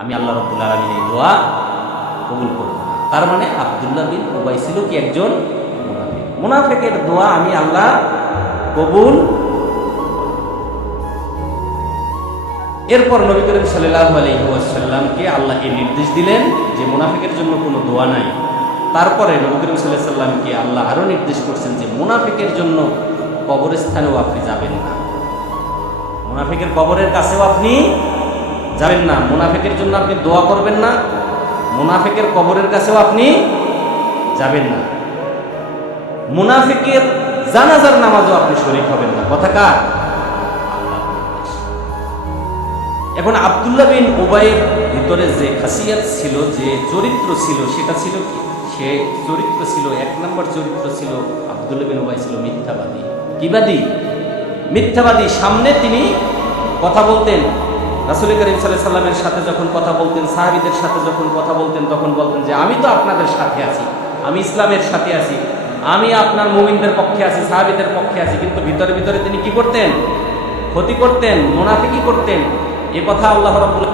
আমি আল্লাহ রাব্বুল আলামিন এই দোয়া কবুল করব না। তার মানে আব্দুল্লাহ বিন উবাই ছিল কি একজন মুনাফিক। মুনাফিকের দোয়া আমি আল্লাহ কবুল। এরপর নবী করিম সাল্লাল্লাহু আলাইহি ওয়াসাল্লামকে আল্লাহ এই নির্দেশ দিলেন যে মুনাফিকের জন্য কোনো দোয়া নাই। তারপরে নবী করিম সাল্লাল্লাহু আলাইহি ওয়াসাল্লামকে আল্লাহ আরো নির্দেশ করছেন যে মুনাফিকের জন্য কবরস্থানেও আপনি যাবেন না, মুনাফিকের কবরের কাছেও আপনি যাবেন না, মুনাফিকের জন্য আপনি দোয়া করবেন না, মুনাফিকের কবরের কাছেও আপনি যাবেন না, মুনাফিকের জানাজার নামাজও আপনি শরীক হবেন না। কথা কার? আল্লাহ। এখন আব্দুল্লাহ বিন উবাইয়ের ভিতরে যে খাসিয়াত ছিল, যে চরিত্র ছিল, সেটা ছিল কি? সে চরিত্র ছিল, এক নম্বর চরিত্র ছিল আব্দুল্লাহ বিন উবাই ছিল মিথ্যাবাদী। কিবাদী? মিথ্যাবাদী। সামনে তিনি কথা বলতেন, রাসূল করিম সাল্লাল্লাহু আলাইহি ওয়াসাল্লামের সাথে যখন কথা বলতেন, সাহাবীদের সাথে যখন কথা বলতেন, তখন বলতেন যে আমি তো আপনাদের সাথে আছি, আমি ইসলামের সাথে আছি, আমি আপনার মুমিনদের পক্ষে আছি, সাহাবীদের পক্ষে আছি। কিন্তু ভিতরে ভিতরে তিনি কি করতেন? ক্ষতি করতেন, মুনাফিকি করতেন। এ কথা আল্লাহ রাব্বুল